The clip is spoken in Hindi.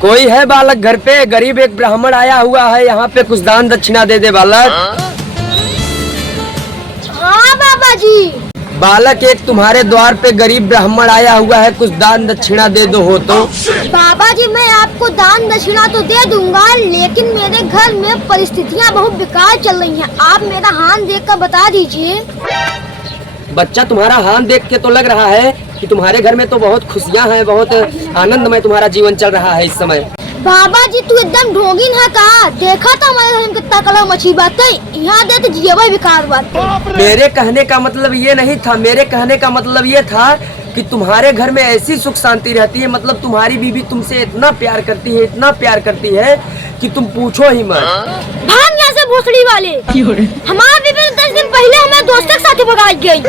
कोई है बालक घर पे? गरीब एक ब्राह्मण आया हुआ है, यहाँ पे कुछ दान दक्षिणा दे दे बालक। हाँ बाबा जी। बालक एक तुम्हारे द्वार पे गरीब ब्राह्मण आया हुआ है, कुछ दान दक्षिणा दे दो हो तो। बाबा जी मैं आपको दान दक्षिणा तो दे दूंगा, लेकिन मेरे घर में परिस्थितियाँ बहुत बेकार चल रही हैं। आप मेरा हाथ देखकर बता दीजिए। बच्चा तुम्हारा हाथ देख के तो लग रहा है कि तुम्हारे घर में तो बहुत खुशियाँ हैं, बहुत आनंदमय तुम्हारा जीवन चल रहा है इस समय। बाबा जी तू एकदम ढोंगिन है का? देखा था हमारे घर में कितना कलर मछली बात है, यहाँ दे तो जीवा बेकार बात है। मेरे कहने का मतलब ये नहीं था, मेरे कहने का मतलब ये था कि तुम्हारे घर में ऐसी सुख शांति रहती है, मतलब तुम्हारी बीवी तुमसे इतना प्यार करती है, इतना प्यार करती है कि तुम पूछो ही मत। भाग यहाँ से भोसड़ी वाले। हमारी बीवी 10 दिन पहले हमें दोस्त के साथ भगा गई।